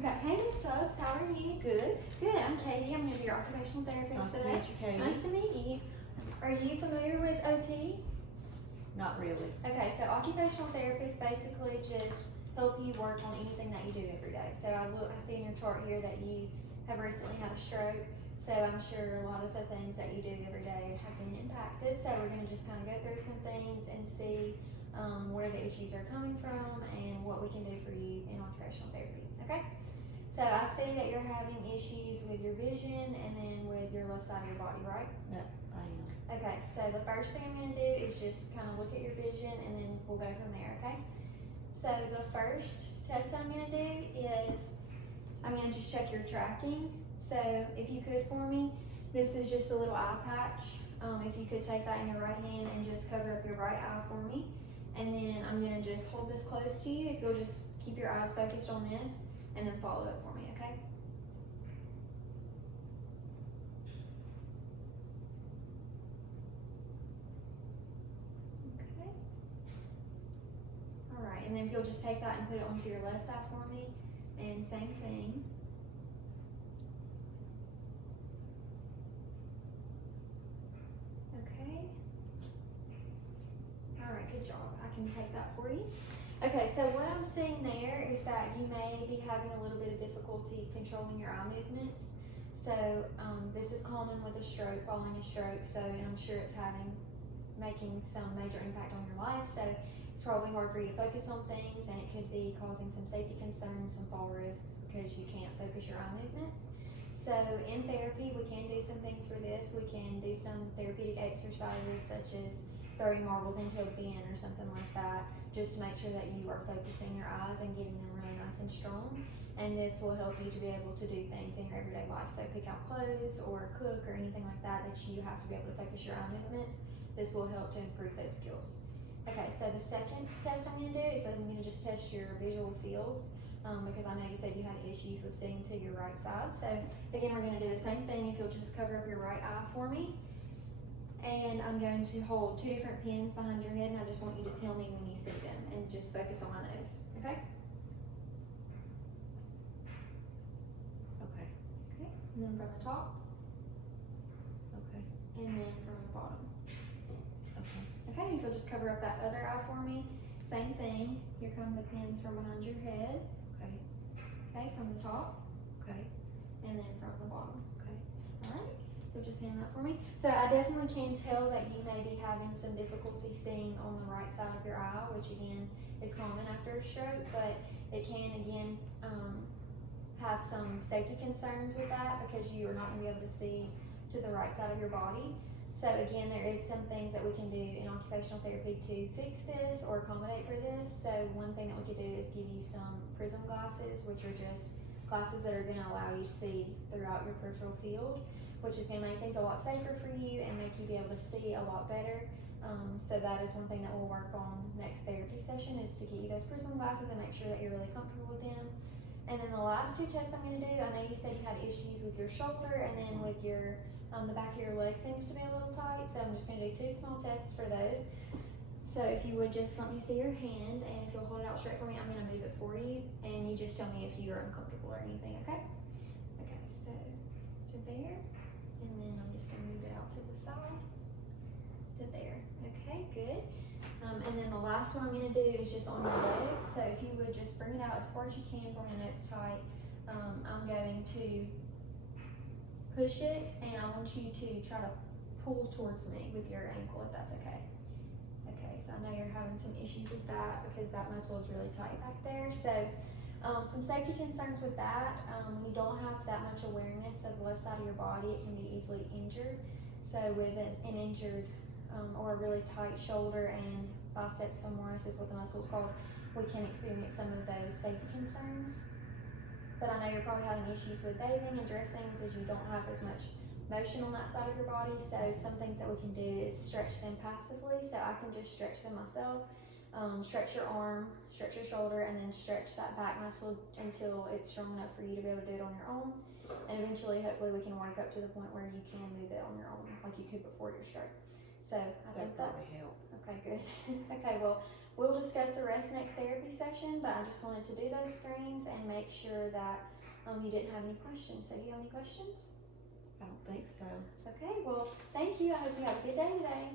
Okay, hey Miss Stokes, how are you? Good. Good, I'm Katie. I'm going to be your occupational therapist Nice to today. meet you, Katie. Nice to meet you. Are you familiar with OT? Not really. Okay, so occupational therapists basically just help you work on anything that you do every day. So I see in your chart here that you have recently had a stroke. So I'm sure a lot of the things that you do every day have been impacted. So we're going to just kind of go through some things and see where the issues are coming from and what we can do for you in occupational therapy. Okay? So I see that you're having issues with your vision and then with your left side of your body, right? Yeah, I am. Okay, so the first thing I'm going to do is just kind of look at your vision and then we'll go from there, okay? So the first test I'm going to do is I'm going to just check your tracking. So if you could for me, this is just a little eye patch. If you could take that in your right hand and just cover up your right eye for me. And then I'm going to just hold this close to you. If you'll just keep your eyes focused on this and then follow it for me, okay? Okay. All right, and then if you'll just take that and put it onto your left eye for me, and same thing. Okay. All right, good job. I can take that for you. Okay, so what I'm seeing there is that you may be having a little bit of difficulty controlling your eye movements. So this is common with a stroke, following a stroke. So and I'm sure it's making some major impact on your life. So it's probably hard for you to focus on things, and it could be causing some safety concerns, some fall risks because you can't focus your eye movements. So in therapy, we can do some things for this. We can do some therapeutic exercises such as throwing marbles into a bin or something like that, just to make sure that you are focusing your eyes and getting them really nice and strong. And this will help you to be able to do things in your everyday life. So pick out clothes or cook or anything like that you have to be able to focus your eye movements. This will help to improve those skills. Okay, so the second test I'm going to do is I'm going to just test your visual fields because I know you said you had issues with seeing to your right side. So again, we're going to do the same thing. If you'll just cover up your right eye for me. And I'm going to hold two different pins behind your head, and I just want you to tell me when you see them and just focus on my nose, okay? Okay. Okay, and then from the top, Okay. and then from the bottom. Okay. Okay, and if you'll just cover up that other eye for me, same thing. Here come the pins from behind your head. Okay. Okay, from the top, Okay. and then from the bottom. Okay. All right. You'll just hand that for me. So I definitely can tell that you may be having some difficulty seeing on the right side of your eye, which again is common after a stroke, but it can again have some safety concerns with that because you are not going to be able to see to the right side of your body. So again, there is some things that we can do in occupational therapy to fix this or accommodate for this. So one thing that we could do is give you some prism glasses, which are just glasses that are going to allow you to see throughout your peripheral field, which is going to make things a lot safer for you and make you be able to see a lot better. So that is one thing that we'll work on next therapy session is to get you those prism glasses and make sure that you're really comfortable with them. And then the last two tests I'm going to do, I know you said you had issues with your shoulder and then with your the back of your leg seems to be a little tight. So I'm just going to do two small tests for those. So if you would just let me see your hand, and if you'll hold it out straight for me, I'm going to move it for you, and you just tell me if you are uncomfortable or anything, okay? Okay, so to there. And then I'm just going to move it out to the side, to there. Okay, good. And then the last one I'm going to do is just on your leg. So if you would just bring it out as far as you can for me, I know it's tight. I'm going to push it, and I want you to try to pull towards me with your ankle, if that's okay. Okay, so I know you're having some issues with that because that muscle is really tight back there. So some safety concerns with that, when you don't have that much awareness of the left side of your body, it can be easily injured. So with an injured or a really tight shoulder and biceps femoris is what the muscle is called, we can experience some of those safety concerns. But I know you're probably having issues with bathing and dressing because you don't have as much motion on that side of your body. So some things that we can do is stretch them passively. So I can just stretch them myself. Stretch your arm, stretch your shoulder, and then stretch that back muscle until it's strong enough for you to be able to do it on your own. And eventually, hopefully, we can work up to the point where you can move it on your own like you could before your stroke. So I think that's help. okay, good. Okay, well, we'll discuss the rest next therapy session, but I just wanted to do those screens and make sure that, you didn't have any questions. So do you have any questions? I don't think so. Okay, well, thank you. I hope you have a good day today.